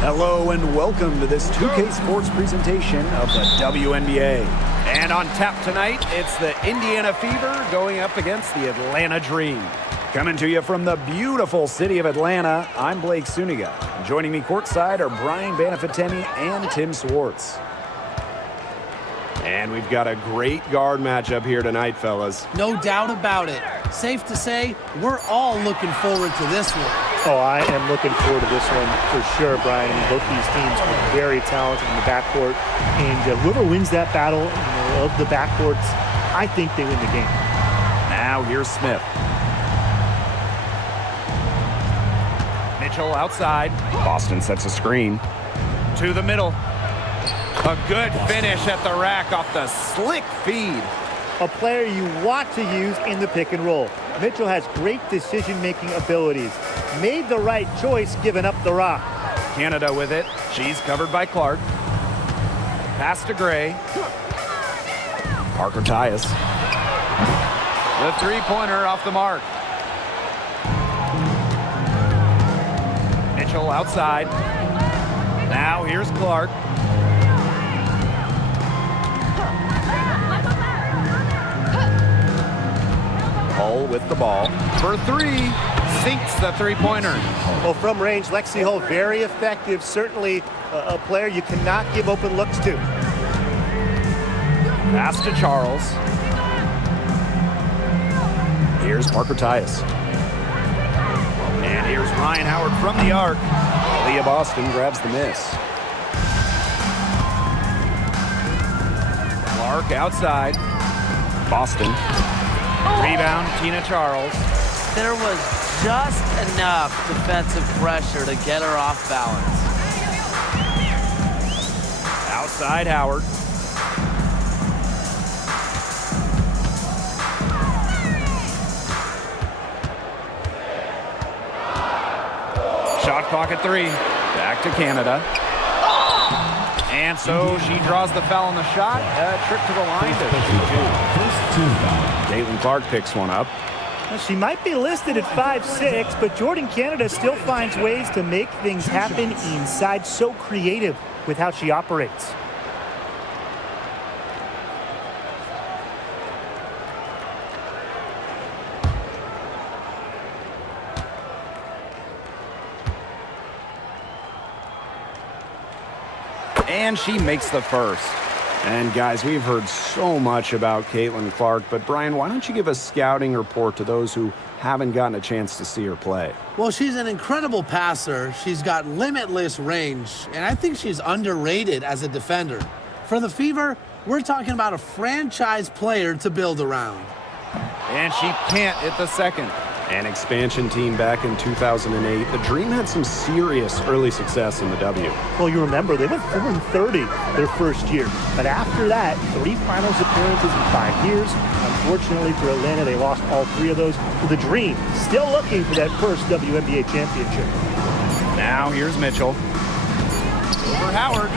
Hello and welcome to this 2K Sports presentation of the WNBA. And on tap tonight, it's the Indiana Fever going up against the Atlanta Dream. Coming to you from the beautiful city of Atlanta, I'm Blake Suniga. Joining me courtside are Brian Banafitemi and Tim Swartz. And we've got a great guard matchup here tonight, fellas. No doubt about it. Safe to say, we're all looking forward to this one. Oh, I am looking forward to this one for sure, Brian. I mean, both these teams are very talented in the backcourt. And whoever wins that battle of the backcourts, I think they win the game. Now here's Smith. Mitchell outside. Boston sets a screen. To the middle. A good finish at the rack off the slick feed. A player you want to use in the pick and roll. Mitchell has great decision-making abilities. Made the right choice giving up the rock. Canada with it. She's covered by Clark. Pass to Gray. Parker Tyus. The three-pointer off the mark. Mitchell outside. Now here's Clark. Hull with the ball. For three. Sinks the three-pointer. Well, from range, Lexi Hull, very effective. Certainly a player you cannot give open looks to. Pass to Charles. Here's Parker Tyus. And here's Ryan Howard from the arc. Leah Boston grabs the miss. Clark outside. Boston. Rebound, Tina Charles. There was just enough defensive pressure to get her off balance. Outside Howard. Shot clock at 3. Back to Canada. And so she draws the foul on the shot. A trip to the line to shoot two. Caitlin Clark picks one up. Well, she might be listed at 5'6", but Jordan Canada still finds ways to make things happen inside. So creative with how she operates. And she makes the first. And guys, we've heard so much about Caitlin Clark, but Brian, why don't you give a scouting report to those who haven't gotten a chance to see her play? Well, she's an incredible passer. She's got limitless range, and I think she's underrated as a defender. For the Fever, we're talking about a franchise player to build around. And she can't hit the second. An expansion team back in 2008. The Dream had some serious early success in the W. Well, you remember, they went 4-30 their first year. But after that, 3 finals appearances in 5 years. Unfortunately for Atlanta, they lost all 3 of those to the Dream. Still looking for that first WNBA championship. Now here's Mitchell. For Howard.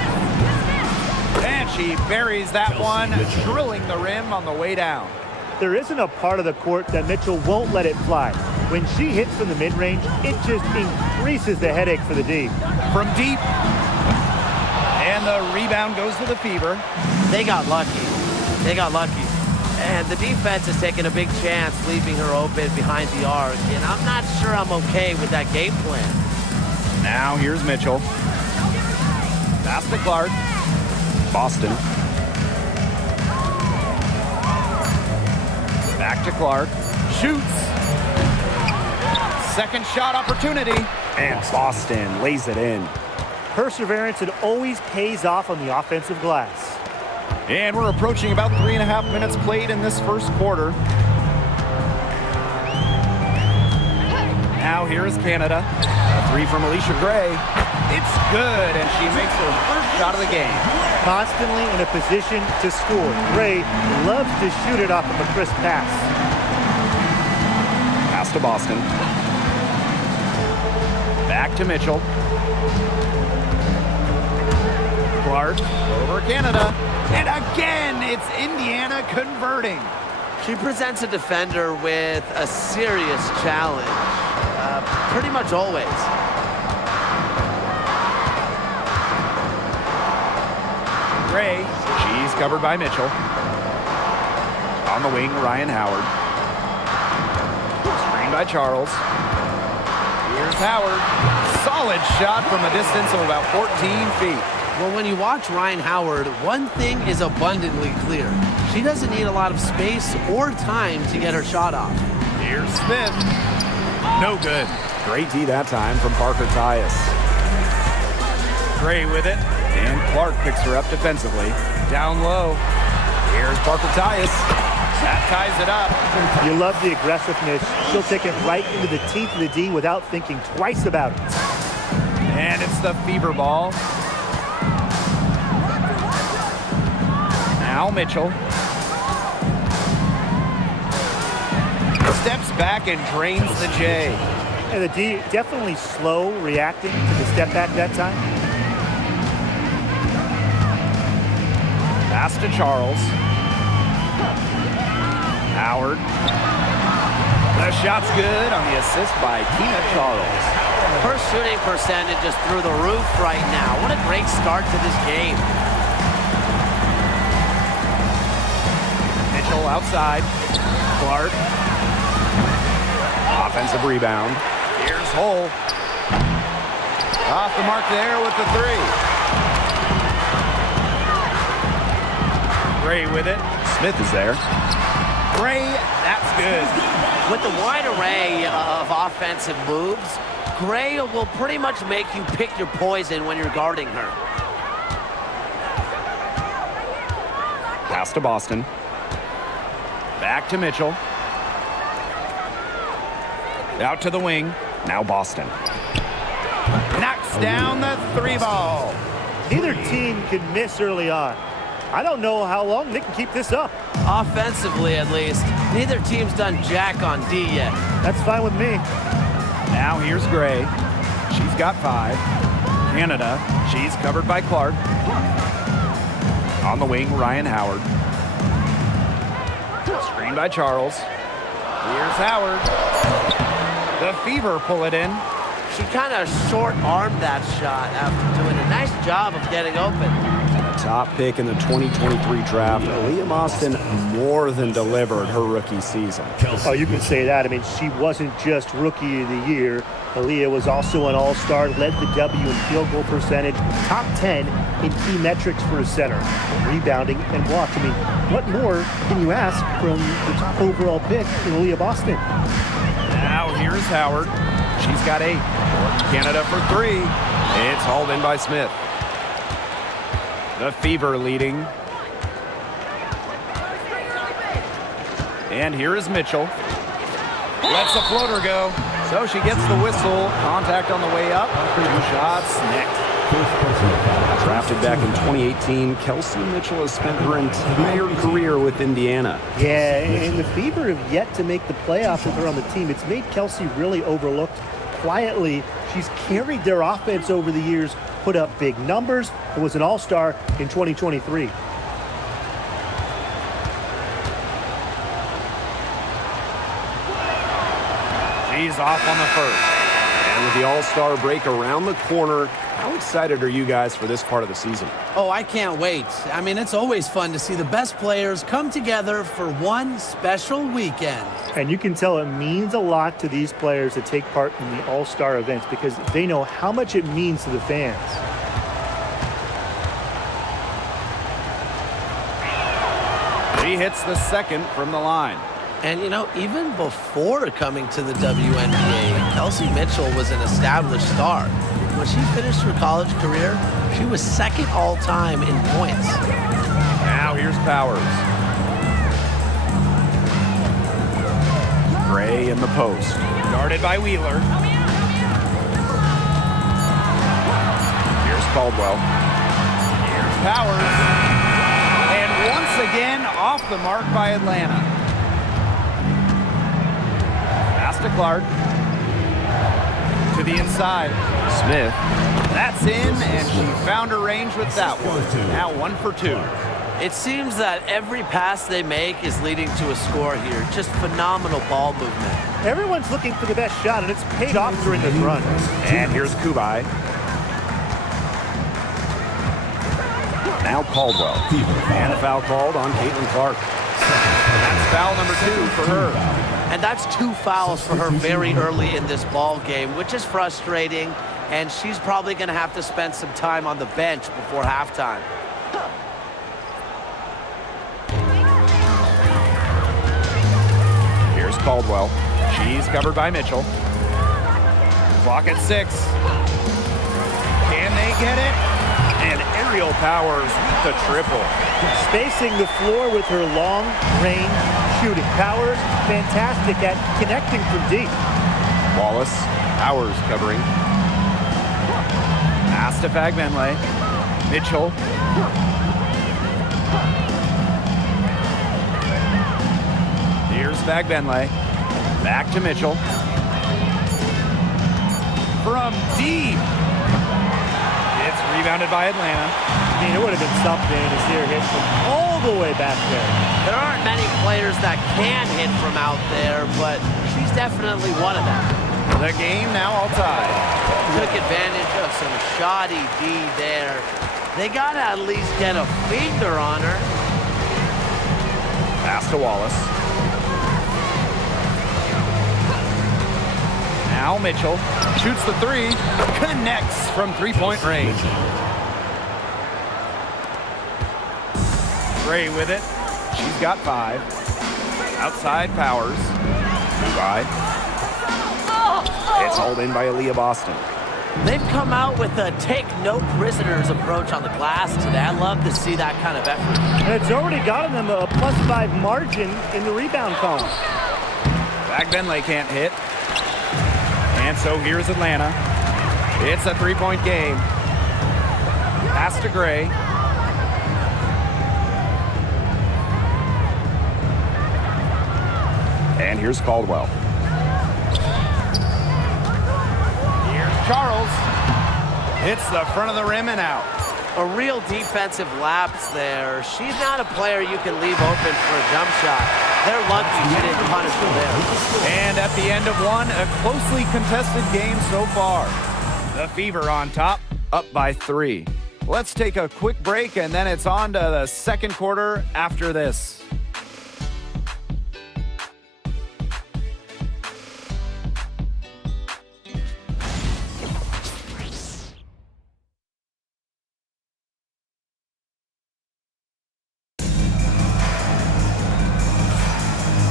And she buries that one, drilling the rim on the way down. There isn't a part of the court that Mitchell won't let it fly. When she hits from the mid-range, it just increases the headache for the D. From deep. And the rebound goes to the Fever. They got lucky. And the defense is taking a big chance, leaving her open behind the arc. And I'm not sure I'm okay with that game plan. Now here's Mitchell. Pass to Clark. Boston. Back to Clark. Shoots. Second shot opportunity. And Boston lays it in. Perseverance, it always pays off on the offensive glass. And we're approaching about 3.5 minutes played in this first quarter. Now here is Canada. A 3 from Alicia Gray. It's good, and she makes her first shot of the game. Constantly in a position to score. Gray loves to shoot it off of a crisp pass. Pass to Boston. Back to Mitchell. Clark over Canada. And again, it's Indiana converting. She presents a defender with a serious challenge. pretty much always. Gray, she's covered by Mitchell. On the wing, Ryan Howard. Screen by Charles. Here's Howard. Solid shot from a distance of about 14 feet. Well, when you watch Ryan Howard, one thing is abundantly clear. She doesn't need a lot of space or time to get her shot off. Here's Smith. No good. Great D that time from Parker Tyus. Gray with it. And Clark picks her up defensively. Down low. Here's Parker Tyus. That ties it up. You love the aggressiveness. She'll take it right into the teeth of the D without thinking twice about it. And it's the Fever ball. Now Mitchell. Steps back and drains the J. And the D definitely slow reacting to the step back that time. Pass to Charles. Howard. The shot's good on the assist by Tina Charles. Her shooting percentage is through the roof right now. What a great start to this game. Mitchell outside. Clark. Offensive rebound. Here's Hull. Off the mark there with the three. Gray with it. Smith is there. Gray, that's good. With the wide array of offensive moves, Gray will pretty much make you pick your poison when you're guarding her. Pass to Boston. Back to Mitchell. Out to the wing. Now Boston. Knocks down the three ball. Neither team can miss early on. I don't know how long they can keep this up. Offensively, at least, neither team's done jack on D yet. That's fine with me. Now here's Gray. She's got 5. Canada, she's covered by Clark. On the wing, Ryan Howard. Screen by Charles. Here's Howard. The Fever pull it in. She kind of short-armed that shot after doing a nice job of getting open. Top pick in the 2023 draft, Aaliyah Boston more than delivered her rookie season. Oh, you can say that. I mean, she wasn't just Rookie of the Year. Aaliyah was also an All-Star, led the W in field goal percentage, top 10 in key metrics for a center, rebounding and blocks. I mean, what more can you ask from the top overall pick in Aaliyah Boston? Now here's Howard. She's got 8. Canada for 3. It's hauled in by Smith. The Fever leading. And here is Mitchell. Lets the floater go. So she gets the whistle. Contact on the way up. 2 shots next. Drafted back in 2018, Kelsey Mitchell has spent her entire career with Indiana. Yeah, and the Fever have yet to make the playoffs with her on the team. It's made Kelsey really overlooked. Quietly, she's carried their offense over the years, put up big numbers, and was an all-star in 2023. She's off on the first. And with the All-Star break around the corner, how excited are you guys for this part of the season? Oh, I can't wait. I mean, it's always fun to see the best players come together for one special weekend. And you can tell it means a lot to these players to take part in the All-Star events because they know how much it means to the fans. She hits the second from the line. And, you know, even before coming to the WNBA, Kelsey Mitchell was an established star. When she finished her college career, she was second all-time in points. Now here's Powers. Gray in the post. Guarded by Wheeler. Here's Caldwell. Here's Powers. And once again, off the mark by Atlanta. Pass to Clark. To the inside. Smith. That's in, and she found her range with that one. Now 1 for 2. It seems that every pass they make is leading to a score here. Just phenomenal ball movement. Everyone's looking for the best shot, and it's paid off during this run. And here's Kubai. Now Caldwell. And a foul called on Caitlin Clark. That's foul number 2 for her. And that's 2 fouls for her very early in this ball game, which is frustrating. And she's probably going to have to spend some time on the bench before halftime. Here's Caldwell. She's covered by Mitchell. Clock at 6. Can they get it? And Aerial Powers with the triple. Spacing the floor with her long-range shooting. Powers, fantastic at connecting from deep. Wallace. Powers covering. Pass to Fagbenle. Mitchell. Here's Fagbenle. Back to Mitchell. From deep. It's rebounded by Atlanta. I mean, it would have been something to see her hit from all the way back there. There aren't many players that can hit from out there, but she's definitely one of them. The game now all tied. Took advantage of some shoddy D there. They got to at least get a finger on her. Pass to Wallace. Now Mitchell shoots the 3, connects from three-point range. Gray with it. She's got 5. Outside Powers. Kubai. It's hauled in by Aaliyah Boston. They've come out with a take no prisoners approach on the glass today. I love to see that kind of effort. And it's already gotten them a +5 margin in the rebound column. Fagbenle can't hit. And so here's Atlanta. It's a 3-point game. Pass to Gray. And here's Caldwell. Here's Charles. Hits the front of the rim and out. A real defensive lapse there. She's not a player you can leave open for a jump shot. They're lucky she didn't punish her there. And at the end of one, a closely contested game so far. The Fever on top, up by 3. Let's take a quick break, and then it's on to the second quarter after this.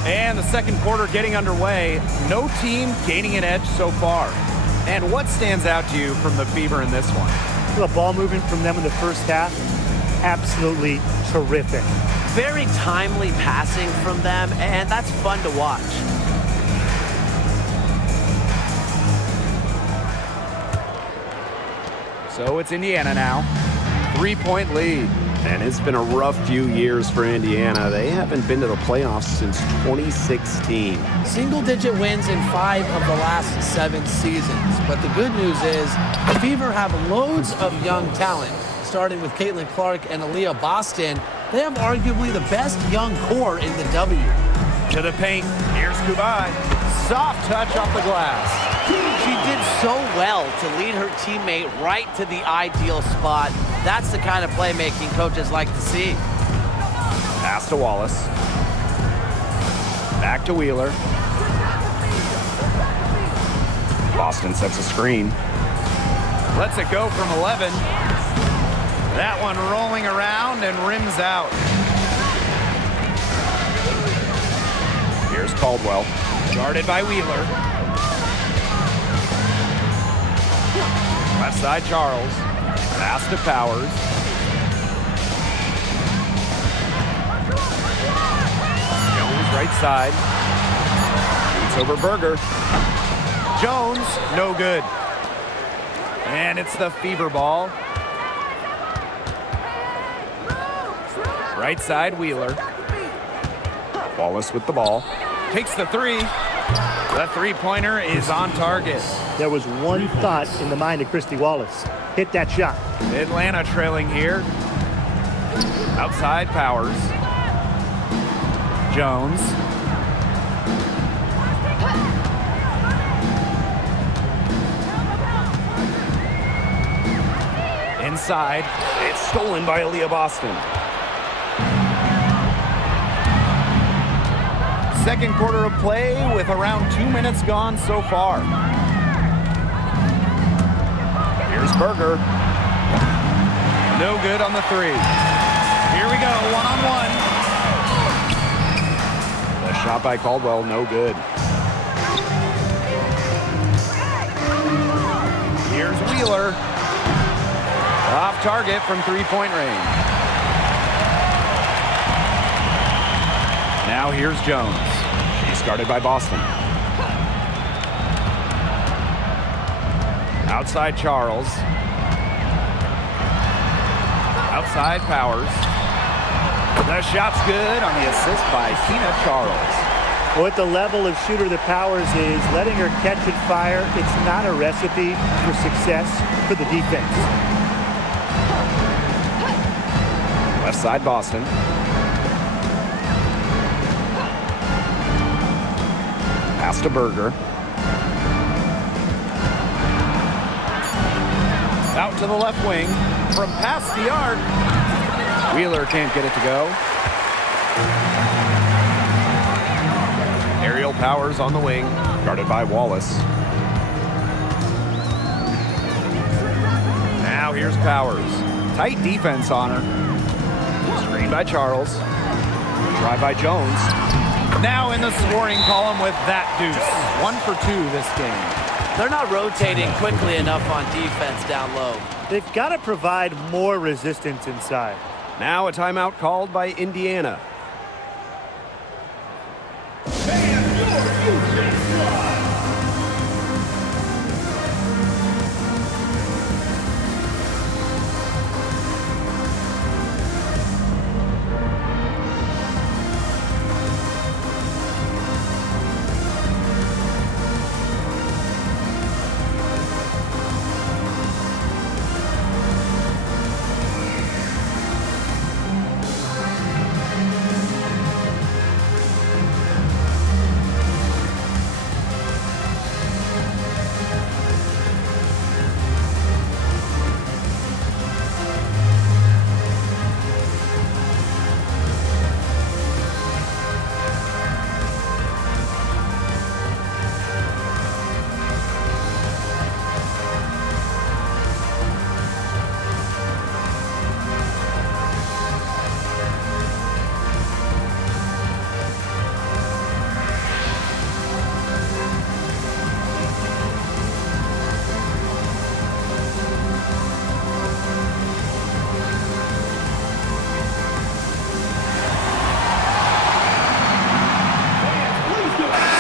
And the second quarter getting underway. No team gaining an edge so far. And what stands out to you from the Fever in this one? The ball movement from them in the first half, absolutely terrific. Very timely passing from them, and that's fun to watch. So it's Indiana now. 3-point lead. And it's been a rough few years for Indiana. They haven't been to the playoffs since 2016. Single-digit wins in 5 of the last 7 seasons. But the good news is the Fever have loads of young talent. Starting with Caitlin Clark and Aaliyah Boston, they have arguably the best young core in the W. To the paint. Here's Kubai. Soft touch off the glass. She did so well to lead her teammate right to the ideal spot. That's the kind of playmaking coaches like to see. Pass to Wallace. Back to Wheeler. Boston sets a screen. Lets it go from 11. That one rolling around and rims out. Here's Caldwell. Guarded by Wheeler. Left side Charles. Pass to Powers. Jones right side. Shoots over Berger. Jones, no good. And it's the Fever ball. Right side Wheeler. Wallace with the ball. Takes the 3. The 3-pointer is on target. There was one thought in the mind of Christy Wallace. Hit that shot. Atlanta trailing here. Outside Powers. Jones. Inside. It's stolen by Aaliyah Boston. Second quarter of play with around 2 minutes gone so far. Here's Berger. No good on the three. Here we go, one-on-one. The shot by Caldwell, no good. Here's Wheeler. Off target from three-point range. Now here's Jones. She's guarded by Boston. Outside Charles. Outside Powers. The shot's good on the assist by Tina Charles. Well, at the level of shooter that Powers is, letting her catch and fire, it's not a recipe for success for the defense. Left side Boston. Pass to Berger. Out to the left wing. From past the arc. Wheeler can't get it to go. Aerial Powers on the wing. Guarded by Wallace. Now here's Powers. Tight defense on her. Screen by Charles. Drive by Jones. Now in the scoring column with that deuce. 1 for 2 this game. They're not rotating quickly enough on defense down low. They've got to provide more resistance inside. Now a timeout called by Indiana.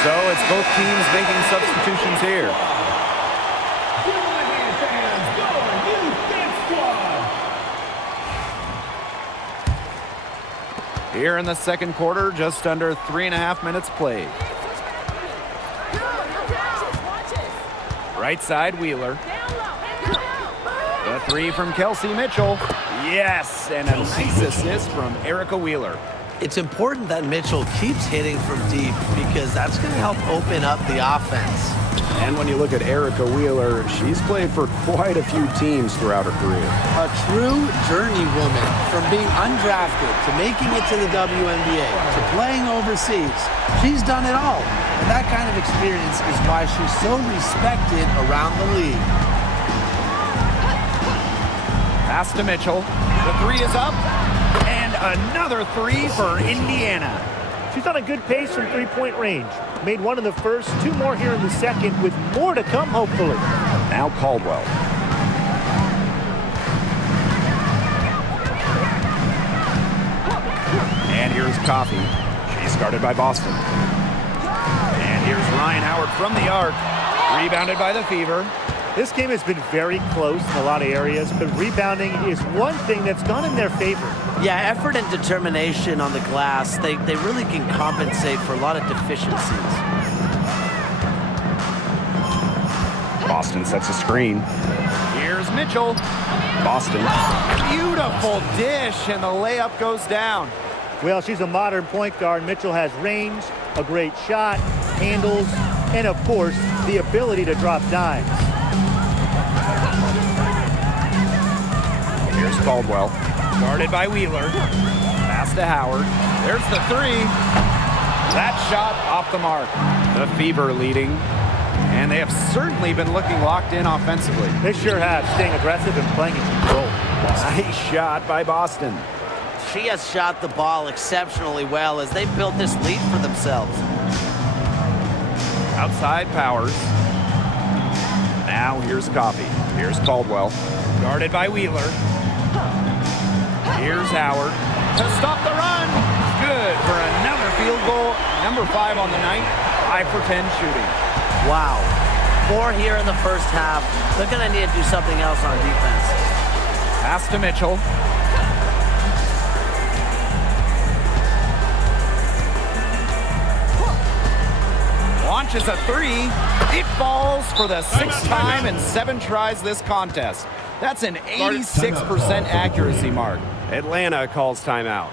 So it's both teams making substitutions here. Here in the second quarter, just under 3.5 minutes played. Right side, Wheeler. The three from Kelsey Mitchell. Yes, and a nice assist from Erica Wheeler. It's important that Mitchell keeps hitting from deep because that's going to help open up the offense. And when you look at Erica Wheeler, she's played for quite a few teams throughout her career. A true journeywoman, from being undrafted to making it to the WNBA to playing overseas. She's done it all. And that kind of experience is why she's so respected around the league. Pass to Mitchell. The three is up. And another three for Indiana. She's on a good pace from three-point range. Made one in the first, 2 more here in the second, with more to come, hopefully. Now Caldwell. And here's Coffey. She's guarded by Boston. And here's Ryan Howard from the arc. Rebounded by the Fever. This game has been very close in a lot of areas, but rebounding is one thing that's gone in their favor. Yeah, effort and determination on the glass, they really can compensate for a lot of deficiencies. Boston sets a screen. Here's Mitchell. Boston. Beautiful dish, and the layup goes down. Well, she's a modern point guard. Mitchell has range, a great shot, handles, and of course, the ability to drop dimes. Here's Caldwell. Guarded by Wheeler. Pass to Howard. There's the three. That shot off the mark. The Fever leading. And they have certainly been looking locked in offensively. They sure have, staying aggressive and playing in control. Nice shot by Boston. She has shot the ball exceptionally well as they've built this lead for themselves. Outside Powers. Now here's Coffey. Here's Caldwell. Guarded by Wheeler. Here's Howard to stop the run. Good for another field goal. Number 5 on the night. 5 for 10 shooting. Wow. 4 here in the first half. They're going to need to do something else on defense. Pass to Mitchell. Launches a 3. It falls for the 6th time in 7 tries this contest. That's an 86% accuracy mark. Atlanta calls timeout.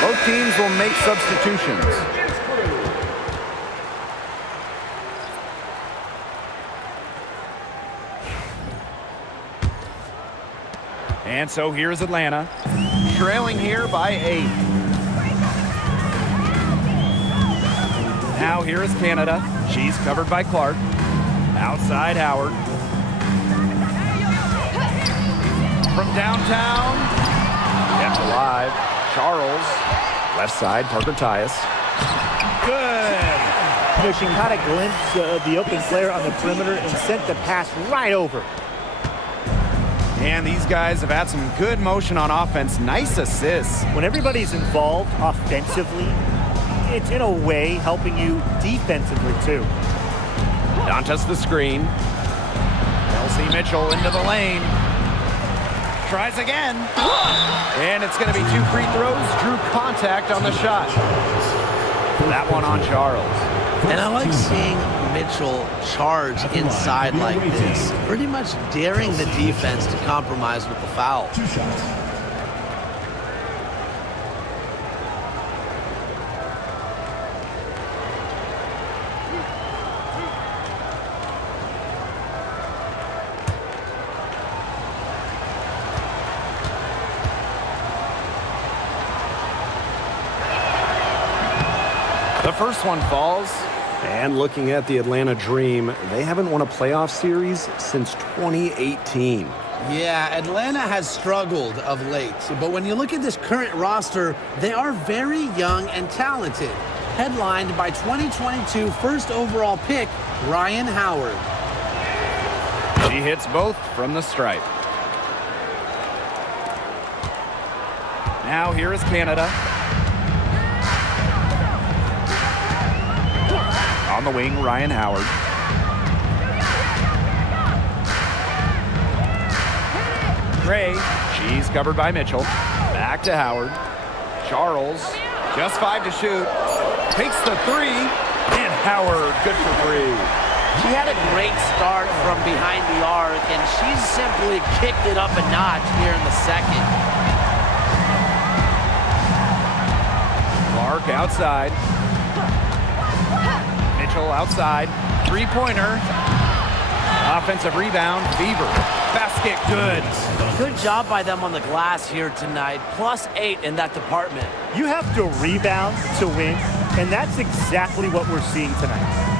Both teams will make substitutions. And so here's Atlanta, trailing here by 8. Now here is Canada. She's covered by Clark. Outside Howard. From downtown, kept alive. Charles, left side, Parker Tyus. Good. You know, she caught a glimpse of the open player on the perimeter and sent the pass right over. And these guys have had some good motion on offense. Nice assists. When everybody's involved offensively, it's in a way helping you defensively too. Dantas the screen. Kelsey Mitchell into the lane. Tries again. And it's going to be 2 free throws. Drew contact on the shot. That one on Charles. And I like seeing Mitchell charge inside like this, pretty much daring the defense to compromise with the foul. 2 shots. The first one falls. And looking at the Atlanta Dream, they haven't won a playoff series since 2018. Yeah, Atlanta has struggled of late. But when you look at this current roster, they are very young and talented. Headlined by 2022 first overall pick, Ryan Howard. She hits both from the stripe. Now here is Canada. On the wing, Ryan Howard. Gray, she's covered by Mitchell. Back to Howard. Charles, just 5 to shoot. Takes the three. And Howard, good for three. She had a great start from behind the arc, and she's simply kicked it up a notch here in the second. Clark outside. Mitchell outside. Three-pointer. Offensive rebound. Fever. Basket good. Good job by them on the glass here tonight. +8 in that department. You have to rebound to win, and that's exactly what we're seeing tonight.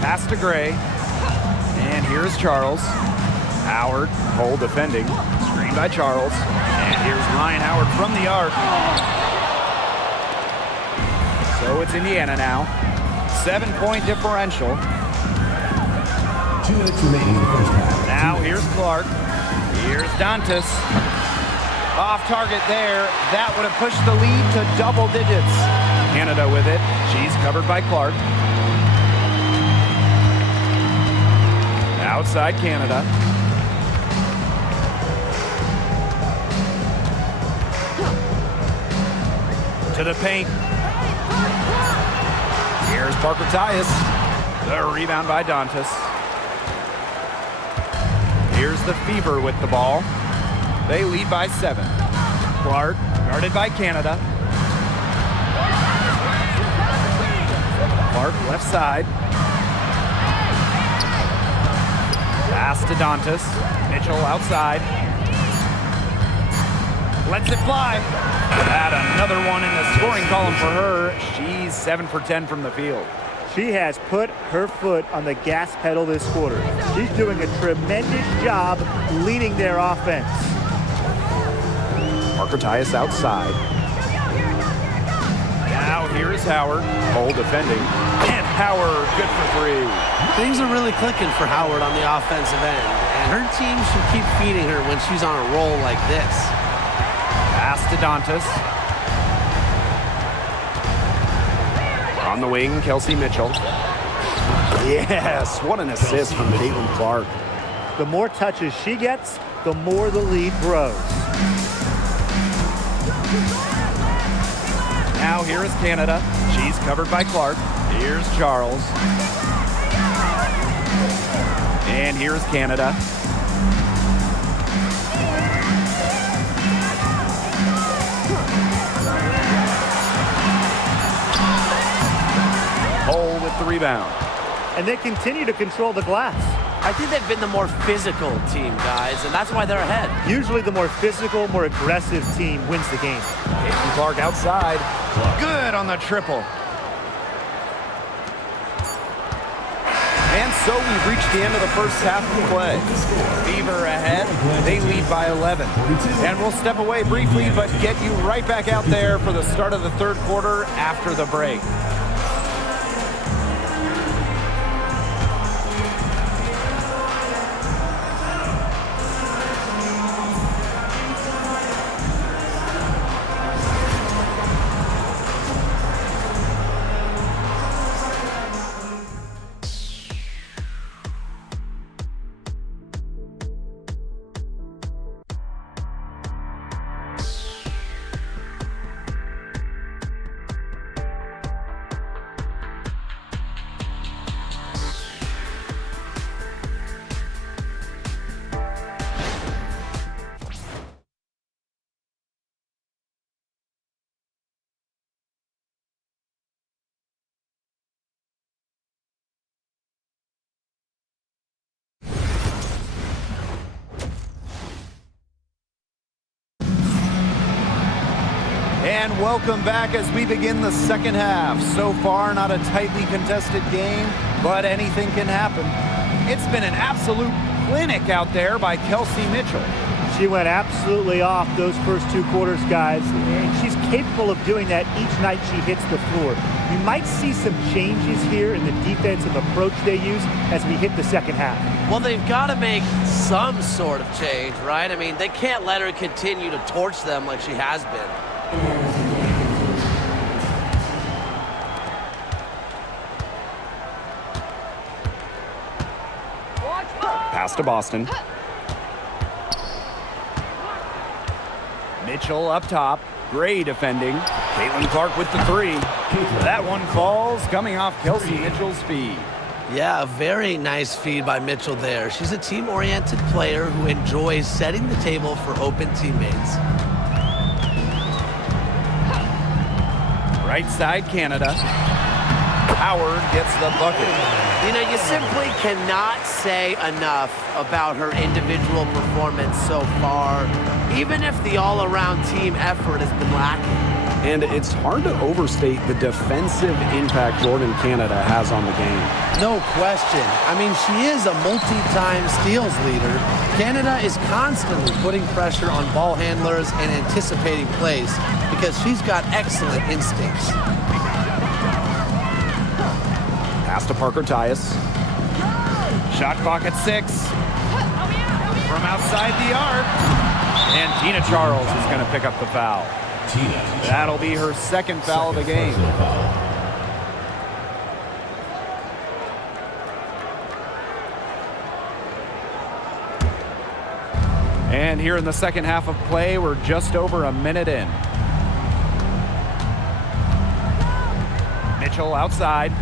Pass to Gray. And here's Charles. Howard, Cole defending. Screen by Charles. And here's Ryan Howard from the arc. So it's Indiana now. 7-point differential. 2 minutes remaining in the first half. Now here's Clark. Here's Dantas. Off target there. That would have pushed the lead to double digits. Canada with it. She's covered by Clark. Outside Canada. To the paint. Here's Parker Tyus. The rebound by Dantas. Here's the Fever with the ball. They lead by 7. Clark guarded by Canada. Clark left side. Pass to Dantas. Mitchell outside. Lets it fly. Add another one in the scoring column for her. She's 7 for 10 from the field. She has put her foot on the gas pedal this quarter. She's doing a tremendous job leading their offense. Parker Tyus outside. Now here is Howard. Cole defending. And Howard, good for 3. Things are really clicking for Howard on the offensive end, and her team should keep feeding her when she's on a roll like this. Pass to Dantas. On the wing, Kelsey Mitchell. Yes, what an assist from Caitlin Clark. The more touches she gets, the more the lead grows. Now here is Canada. She's covered by Clark. Here's Charles. And here's Canada. Cole with the rebound. And they continue to control the glass. I think they've been the more physical team, guys, and that's why they're ahead. Usually the more physical, more aggressive team wins the game. Caitlin Clark outside. Good on the triple. And so we've reached the end of the first half of play. Fever ahead. They lead by 11. And we'll step away briefly, but get you right back out there for the start of the third quarter after the break. And welcome back as we begin the second half. So far, not a tightly contested game, but anything can happen. It's been an absolute clinic out there by Kelsey Mitchell. She went absolutely off those first 2 quarters, guys, and she's capable of doing that each night she hits the floor. We might see some changes here in the defensive approach they use as we hit the second half. Well, they've got to make some sort of change, right? I mean, they can't let her continue to torch them like she has been. Pass to Boston. Mitchell up top. Gray defending. Caitlin Clark with the three. That one falls, coming off Kelsey Mitchell's feed. Yeah, a very nice feed by Mitchell there. She's a team-oriented player who enjoys setting the table for open teammates. Right side, Canada. Howard gets the bucket. You know, you simply cannot say enough about her individual performance so far, even if the all-around team effort has been lacking. And it's hard to overstate the defensive impact Jordan Canada has on the game. No question. I mean, she is a multi-time steals leader. Canada is constantly putting pressure on ball handlers and anticipating plays because she's got excellent instincts. Pass to Parker Tyus. Shot clock at 6. From outside the arc. And Tina Charles is going to pick up the foul. That'll be her second foul of the game. And here in the second half of play, we're just over a minute in. Mitchell outside.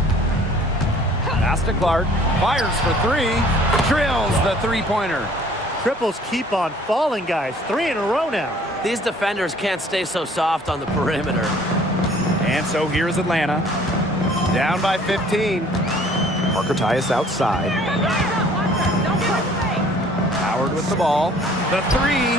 Pass to Clark. Fires for three. Drills the three-pointer. Triples keep on falling, guys. 3 in a row now. These defenders can't stay so soft on the perimeter. And so here's Atlanta. Down by 15. Parker Tyus outside. Howard with the ball. The three.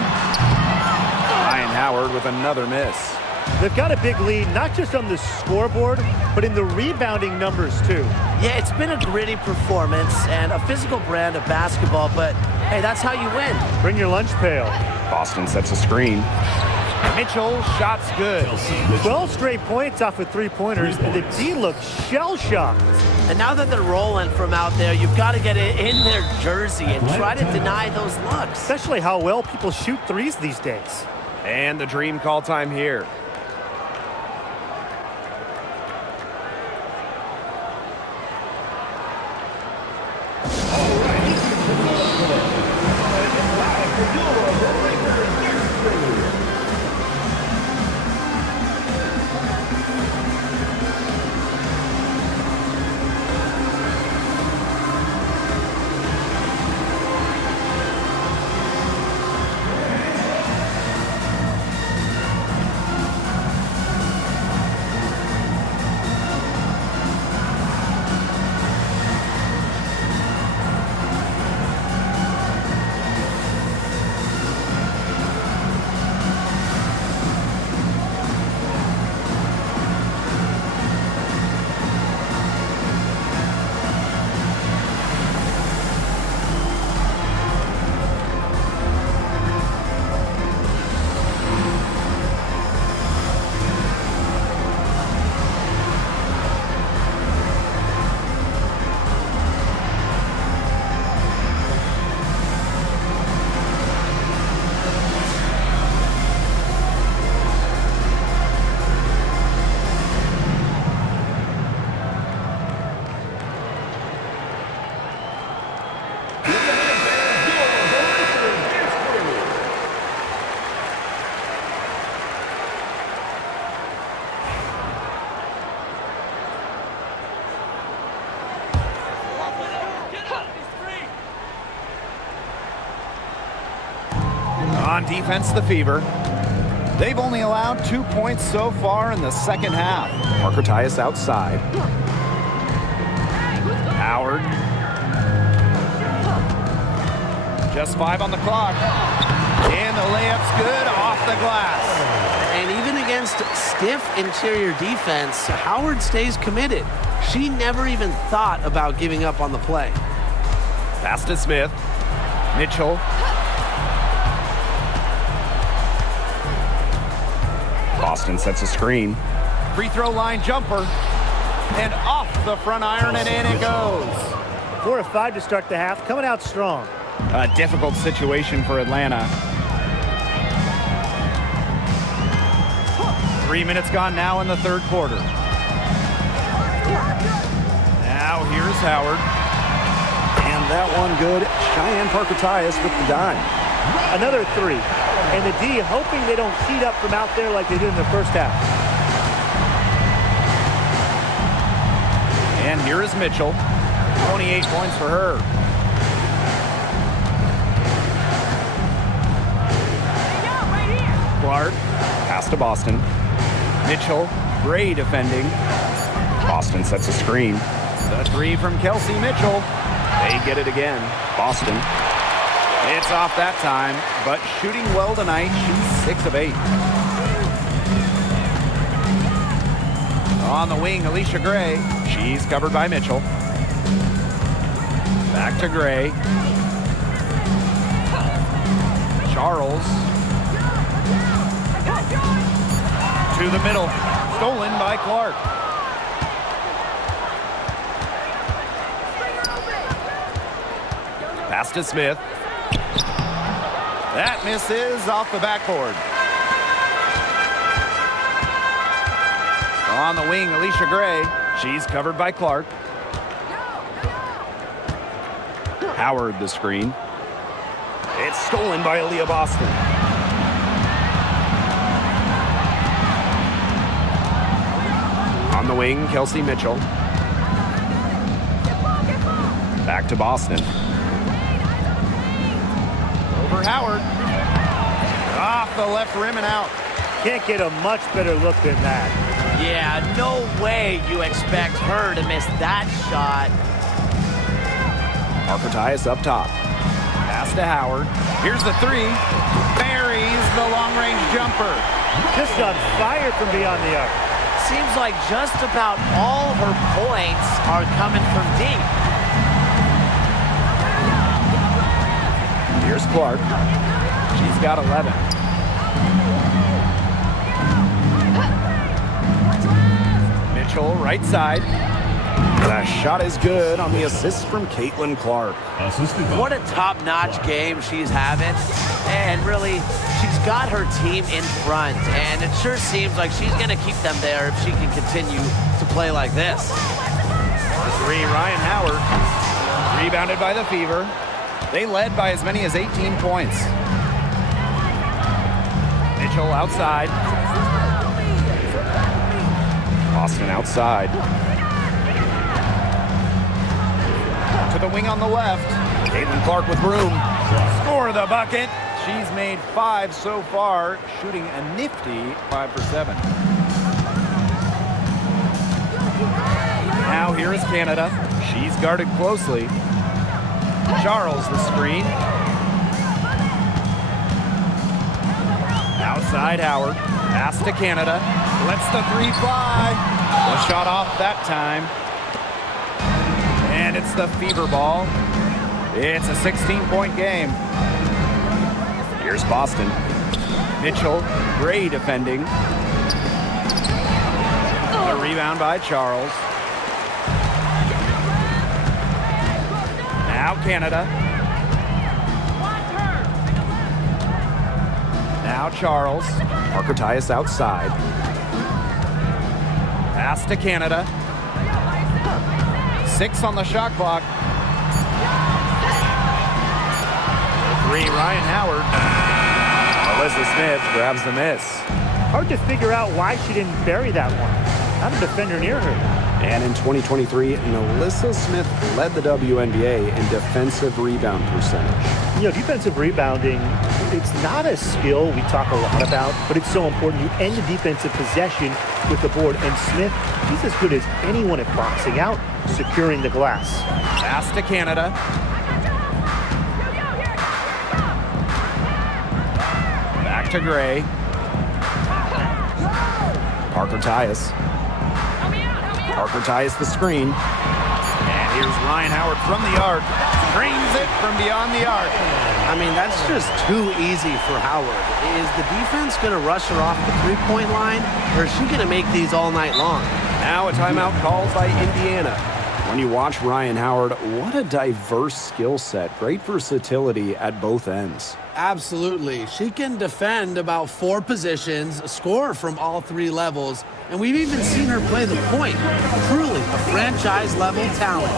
Ryan Howard with another miss. They've got a big lead, not just on the scoreboard, but in the rebounding numbers, too. Yeah, it's been a gritty performance and a physical brand of basketball, but hey, that's how you win. Bring your lunch pail. Boston sets a screen. Mitchell, shots good. 12 straight points off of three-pointers, and the D looks shell-shocked. And now that they're rolling from out there, you've got to get it in their jersey and try to deny those looks. Especially how well people shoot threes these days. And the dream call time here. On defense, the Fever. They've only allowed 2 points so far in the second half. Parker Tyus outside. Howard. Just 5 on the clock. And the layup's good off the glass. And even against stiff interior defense, Howard stays committed. She never even thought about giving up on the play. Pass to Smith. Mitchell. Boston sets a screen. Free throw line jumper. And off the front iron and in it goes. 4 of 5 to start the half, coming out strong. A difficult situation for Atlanta. 3 minutes gone now in the third quarter. Now here's Howard. And that one good. Cheyenne Parker Tyus with the dime. Another 3. And the D hoping they don't heat up from out there like they did in the first half. And here is Mitchell. 28 points for her. Clark, pass to Boston. Mitchell, Gray defending. Boston sets a screen. The three from Kelsey Mitchell. They get it again. Boston. It's off that time, but shooting well tonight. She's 6 of 8. On the wing, Alicia Gray. She's covered by Mitchell. Back to Gray. Charles. To the middle. Stolen by Clark. Pass to Smith. That misses off the backboard. On the wing, Alicia Gray. She's covered by Clark. Howard the screen. It's stolen by Aaliyah Boston. On the wing, Kelsey Mitchell. Back to Boston. Over Howard. Off the left rim and out. Can't get a much better look than that. Yeah, no way you expect her to miss that shot. Arcadius up top. Pass to Howard. Here's the three. Buries the long-range jumper. Just on fire from beyond the arc. Seems like just about all her points are coming from deep. Here's Clark. She's got 11. Mitchell, right side. The shot is good on the assist from Caitlin Clark. What a top-notch game she's having. And really, she's got her team in front. And it sure seems like she's going to keep them there if she can continue to play like this. For three, Ryan Howard. Rebounded by the Fever. They led by as many as 18 points. Mitchell outside. Boston outside. To the wing on the left. Caitlin Clark with room. Score the bucket. She's made 5 so far, shooting a nifty 5 for 7. Now here is Canada. She's guarded closely. Charles the screen. Outside Howard. Pass to Canada. Lets the three fly. The shot off that time. And it's the Fever ball. It's a 16-point game. Here's Boston. Mitchell, Gray defending. The rebound by Charles. Now Canada. Now Charles. Arcadius outside. Pass to Canada. 6 on the shot clock. Three, Ryan Howard. Alyssa Smith grabs the miss. Hard to figure out why she didn't bury that one. Not a defender near her. And in 2023, Alyssa Smith led the WNBA in defensive rebound percentage. You know, defensive rebounding, it's not a skill we talk a lot about, but it's so important. You end the defensive possession with the board. And Smith, she's as good as anyone at boxing out, securing the glass. Pass to Canada. Back to Gray. Parker Tyus. Parker Tyus the screen. And here's Ryan Howard from the arc. Drains it from beyond the arc. I mean, that's just too easy for Howard. Is the defense going to rush her off the three-point line, or is she going to make these all night long? Now a timeout called by Indiana. When you watch Ryan Howard, what a diverse skill set. Great versatility at both ends. Absolutely. She can defend about 4 positions, score from all 3 levels, and we've even seen her play the point. Truly a franchise-level talent.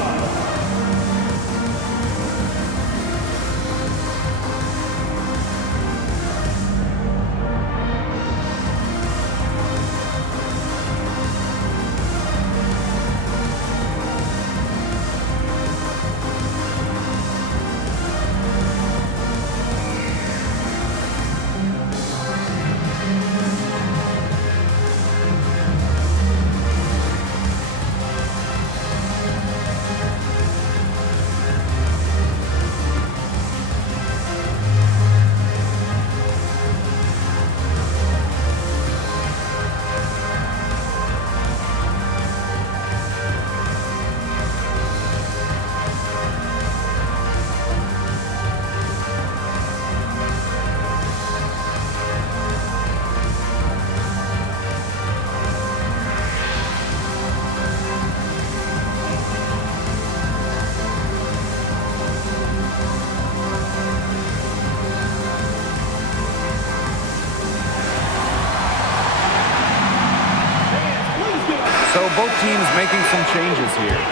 So both teams making some changes here.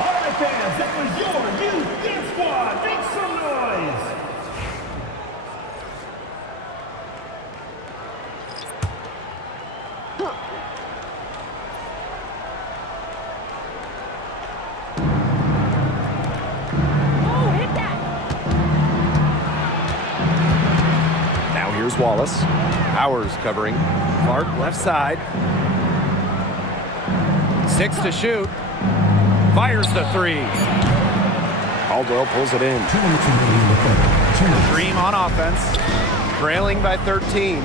All right, fans, that was your youth dance squad. Make some noise. Now here's Wallace. Powers covering. Clark left side. 6 to shoot. Fires the 3. Caldwell pulls it in. 2 minutes remaining in the third. 2 minutes. Dream on offense. Trailing by 13.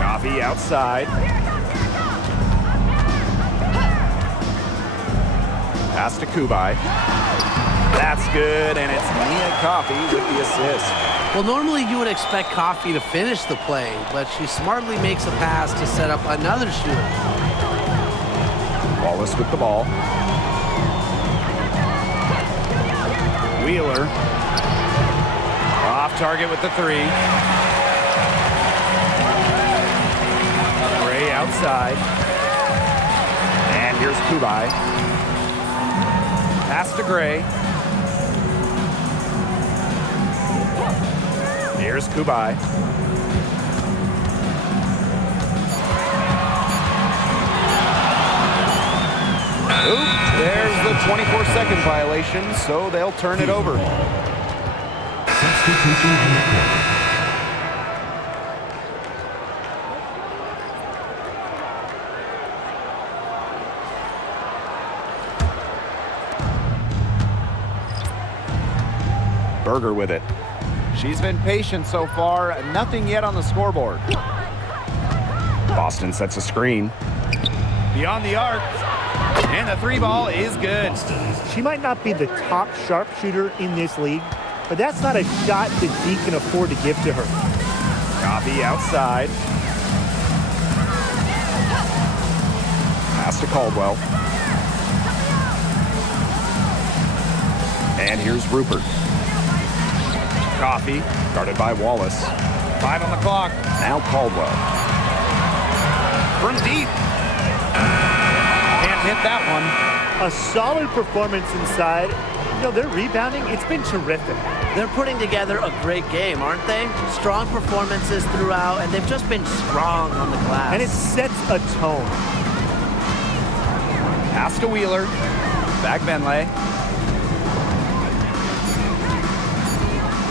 Coffee outside. Pass to Kubai. That's good, and it's Nia Coffee with the assist. Well, normally you would expect Coffee to finish the play, but she smartly makes a pass to set up another shooter. Wallace with the ball. Wheeler. Off target with the 3. Gray outside. And here's Kubai. Pass to Gray. Here's Kubai. Oop, there's the 24-second violation, so they'll turn it over. Substitution on the court. Berger with it. She's been patient so far. Nothing yet on the scoreboard. Boston sets a screen. Beyond the arc. And the 3 ball is good. She might not be the top sharpshooter in this league, but that's not a shot that D can afford to give to her. Coffee outside. Pass to Caldwell. And here's Rupert. Coffee, guarded by Wallace. 5 on the clock. Now Caldwell. From deep. Can't hit that one. A solid performance inside. You know, their rebounding, it's been terrific. They're putting together a great game, aren't they? Strong performances throughout, and they've just been strong on the glass. And it sets a tone. Pass to Wheeler. Back Benlay.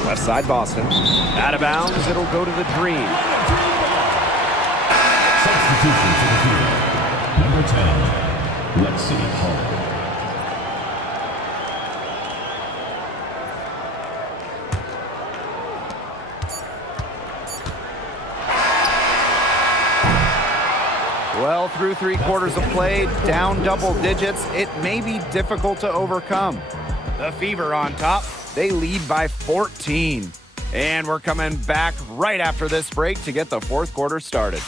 Left side Boston. Out of bounds, it'll go to the Dream. Substitution for the field. Number 10, Lexi Hall. Well, through 3 quarters of play, down double digits, it may be difficult to overcome. The Fever on top. They lead by 14. And we're coming back right after this break to get the 4th quarter started.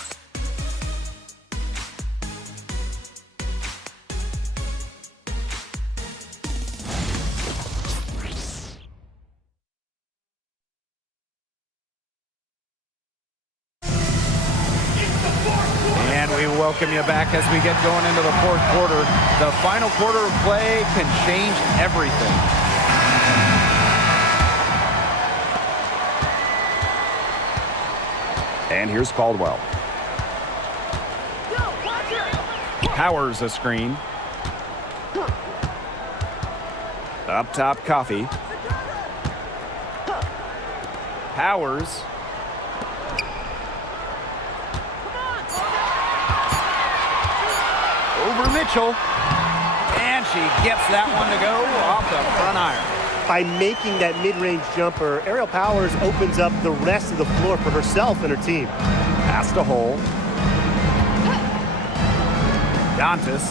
And we welcome you back as we get going into the 4th quarter. The final quarter of play can change everything. And here's Caldwell. Powers a screen. Up top, Coffee. Powers. Over Mitchell. And she gets that one to go off the front iron. By making that mid-range jumper, Ariel Powers opens up the rest of the floor for herself and her team. Pass to Hole. Dantas.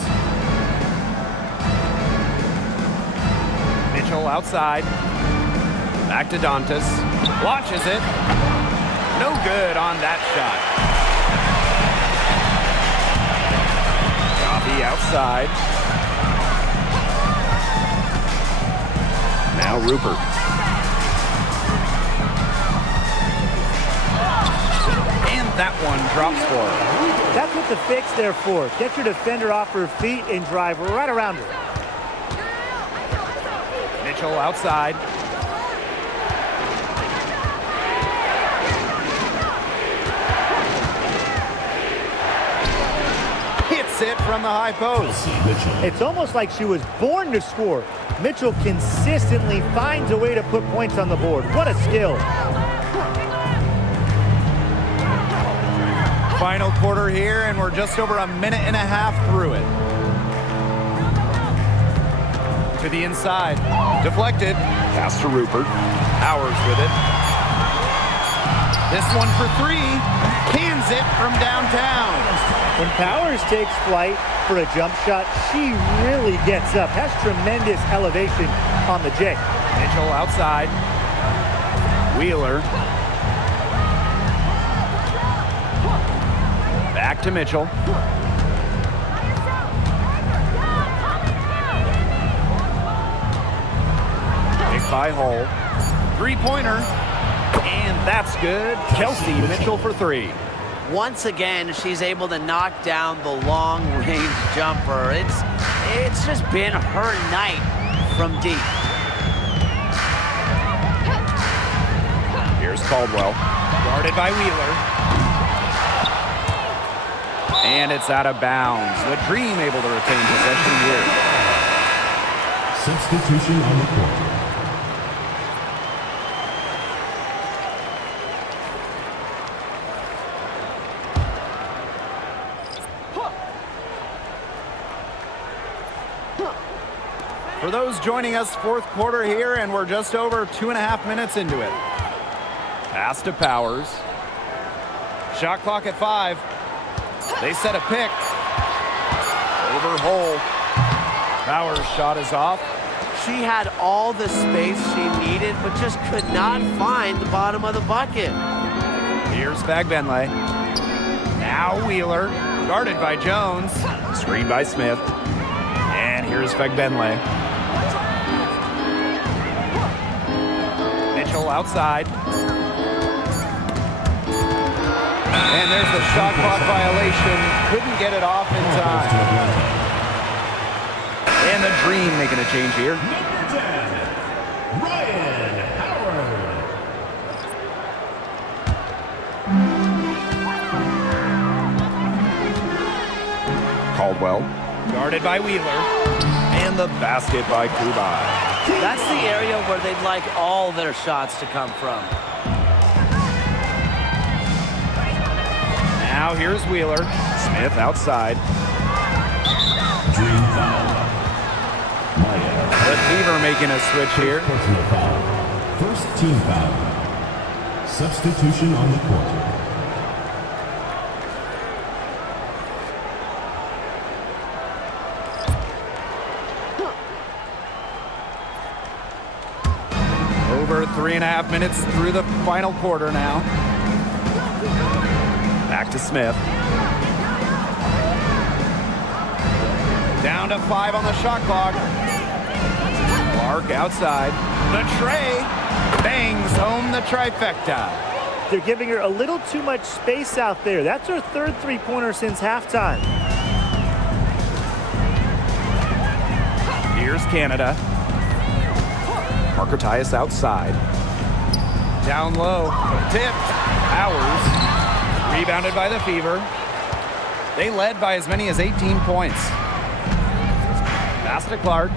Mitchell outside. Back to Dantas. Launches it. No good on that shot. Coffee outside. Now Rupert. And that one drops for her. That's what the fix there for. Get your defender off her feet and drive right around her. Mitchell outside. Hits it from the high post. It's almost like she was born to score. Mitchell consistently finds a way to put points on the board. What a skill. Final quarter here, and we're just over a minute and a half through it. To the inside. Deflected. Pass to Rupert. Powers with it. This one for three. Cans it from downtown. When Powers takes flight for a jump shot, she really gets up. Has tremendous elevation on the J. Mitchell outside. Wheeler. Back to Mitchell. Pick by Hull. Three-pointer. And that's good. Kelsey Mitchell for three. Once again, she's able to knock down the long-range jumper. It's just been her night from deep. Here's Caldwell. Guarded by Wheeler. And it's out of bounds. The Dream able to retain possession here. Substitution on the court. For those joining us, fourth quarter here, and we're just over 2.5 minutes into it. Pass to Powers. Shot clock at 5. They set a pick. Over Hull. Powers' shot is off. She had all the space she needed, but just could not find the bottom of the bucket. Here's Fagbenle. Now Wheeler. Guarded by Jones. Screened by Smith. And here's Fagbenle. Mitchell outside. And there's the shot clock violation. Couldn't get it off in time. And the Dream making a change here. Number 10, Ryan Howard. Caldwell. Guarded by Wheeler. And the basket by Kubai. That's the area where they'd like all their shots to come from. Now here's Wheeler. Smith outside. Dream foul. The Fever making a switch here. Personal foul. First team foul. Substitution on the court. Over 3.5 minutes through the final quarter now. Back to Smith. Down to 5 on the shot clock. Clark outside. The tray bangs home the trifecta. They're giving her a little too much space out there. That's her third three-pointer since halftime. Here's Canada. Parker Tyus outside. Down low. Tipped. Powers. Rebounded by the Fever. They led by as many as 18 points. Pass to Clark.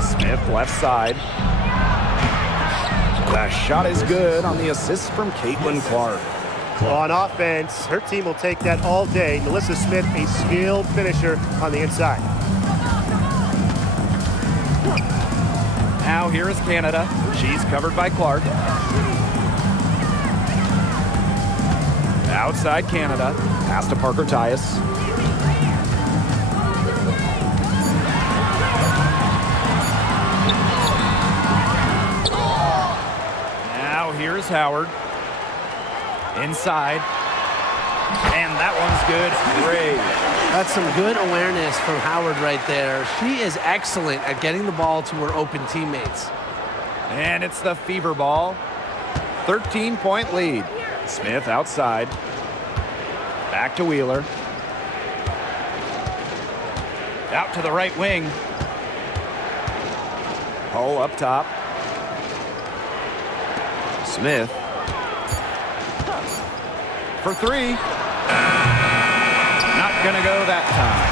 Smith left side. The shot is good on the assist from Caitlin Clark. On offense, her team will take that all day. Melissa Smith, a skilled finisher on the inside. Now here is Canada. She's covered by Clark. Outside Canada. Pass to Parker Tyus. Now here's Howard. Inside. And that one's good. Great. That's some good awareness from Howard right there. She is excellent at getting the ball to her open teammates. And it's the Fever ball. 13-point lead. Smith outside. Back to Wheeler. Out to the right wing. Hull up top. Smith. For three. Not gonna go that time.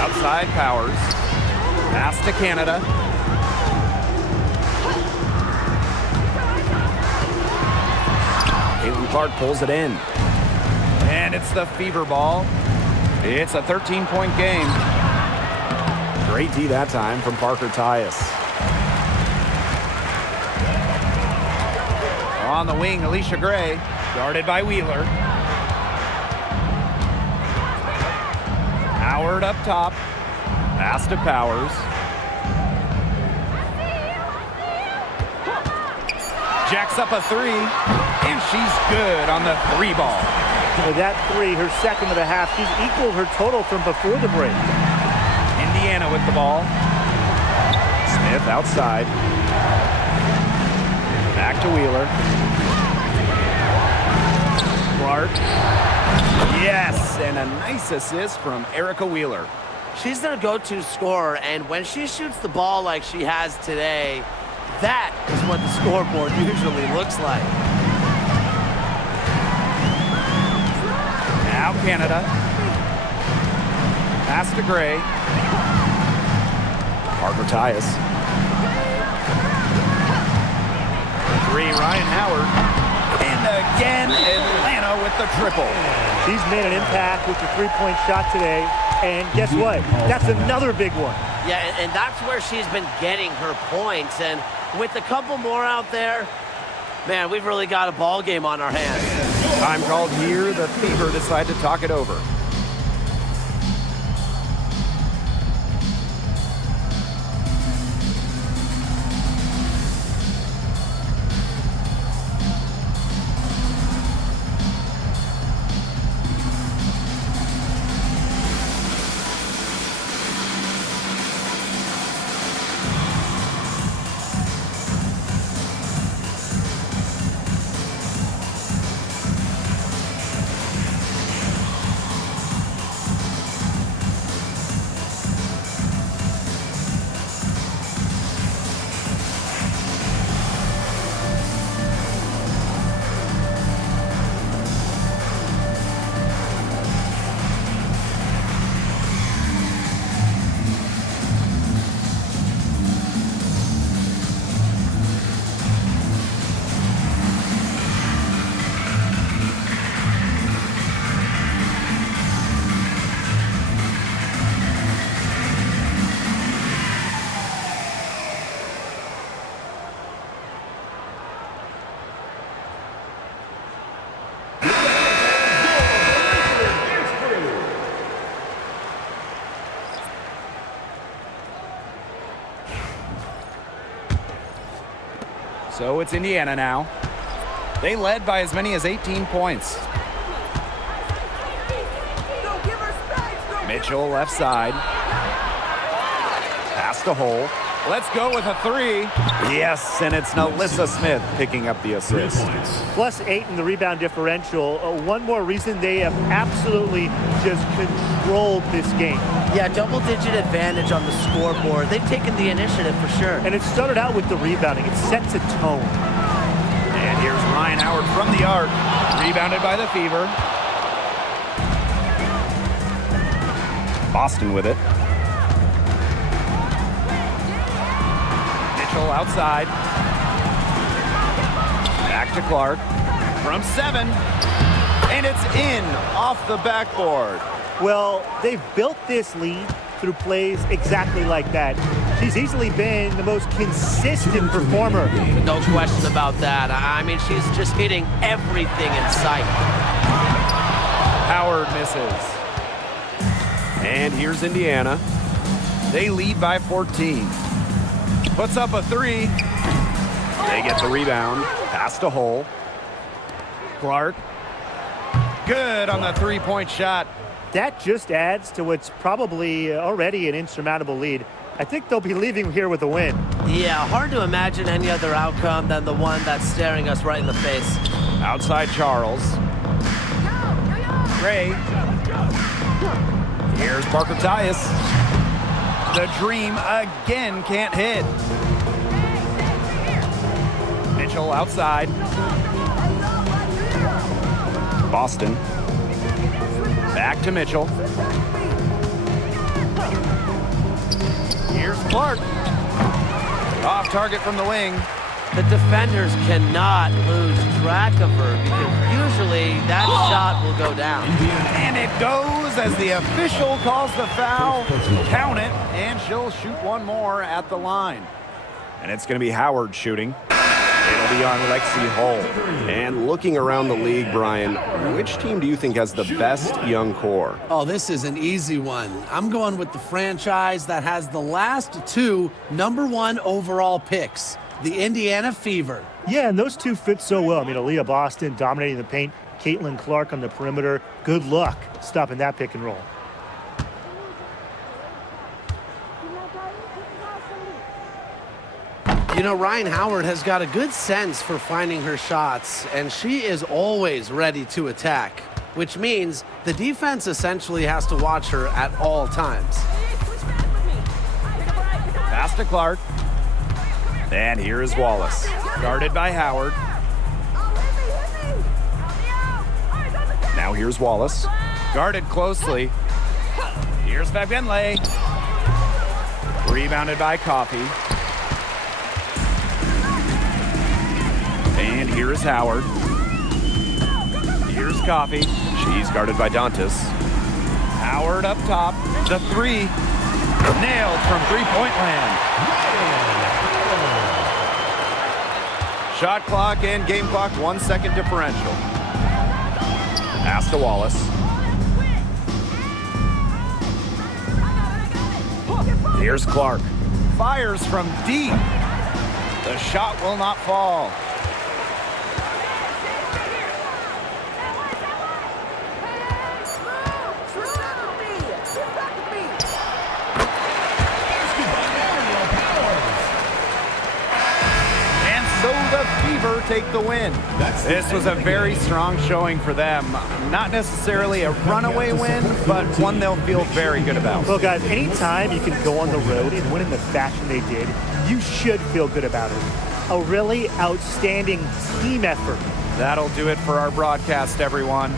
Outside Powers. Pass to Canada. Caitlin Clark pulls it in. And it's the Fever ball. It's a 13-point game. Great D that time from Parker Tyus. On the wing, Alicia Gray, guarded by Wheeler. Howard up top. Pass to Powers. Jacks up a three, and she's good on the three ball. With that three, her second of the half, she's equaled her total from before the break. Indiana with the ball. Smith outside. Back to Wheeler. Clark. Yes, and a nice assist from Erica Wheeler. She's their go-to scorer, and when she shoots the ball like she has today, that is what the scoreboard usually looks like. Now Canada. Pass to Gray. Parker Tyus. Three, Ryan Howard. And again, Atlanta with the triple. She's made an impact with the three-point shot today. And guess what? That's another big one. Yeah, and that's where she's been getting her points. And with a couple more out there, man, we've really got a ball game on our hands. Time called here. The Fever decide to talk it over. So it's Indiana now. They led by as many as 18 points. Mitchell left side. Pass to Hull. Let's go with a three. Yes, and it's Naismith Smith picking up the assist. +8 in the rebound differential. One more reason they have absolutely just controlled this game. Yeah, double-digit advantage on the scoreboard. They've taken the initiative for sure. And it started out with the rebounding. It sets a tone. And here's Ryan Howard from the arc. Rebounded by the Fever. Boston with it. Mitchell outside. Back to Clark. From 7. And it's in off the backboard. Well, they've built this lead through plays exactly like that. She's easily been the most consistent performer. No question about that. I mean, she's just hitting everything in sight. Howard misses. And here's Indiana. They lead by 14. Puts up a three. They get the rebound. Pass to Hull. Clark. Good on the three-point shot. That just adds to what's probably already an insurmountable lead. I think they'll be leaving here with a win. Yeah, hard to imagine any other outcome than the one that's staring us right in the face. Outside Charles. Ray. Here's Parker Tyus. The dream again can't hit. Mitchell outside. Boston. Back to Mitchell. Here's Clark. Off target from the wing. The defenders cannot lose track of her because usually that shot will go down. And it goes as the official calls the foul. Count it, and she'll shoot one more at the line. And it's going to be Howard shooting. It'll be on Lexi Hull. And looking around the league, Brian, which team do you think has the best young core? Oh, this is an easy one. I'm going with the franchise that has the last 2 #1 overall picks, the Indiana Fever. Yeah, and those two fit so well. I mean, Aaliyah Boston dominating the paint, Caitlin Clark on the perimeter. Good luck stopping that pick and roll. You know, Ryan Howard has got a good sense for finding her shots, and she is always ready to attack, which means the defense essentially has to watch her at all times. Pass to Clark. And here is Wallace. Guarded by Howard. Now here's Wallace. Guarded closely. Here's Fabienle. Rebounded by Coffey. And here is Howard. Here's Coffey. She's guarded by Dantas. Howard up top. The 3. Nailed from three-point land. Shot clock and game clock 1 second differential. Pass to Wallace. Here's Clark. Fires from deep. The shot will not fall. Fever take the win. This was a very strong showing for them. Not necessarily a runaway win, but one they'll feel very good about. Well, guys, anytime you can go on the road and win in the fashion they did, you should feel good about it. A really outstanding team effort. That'll do it for our broadcast, everyone.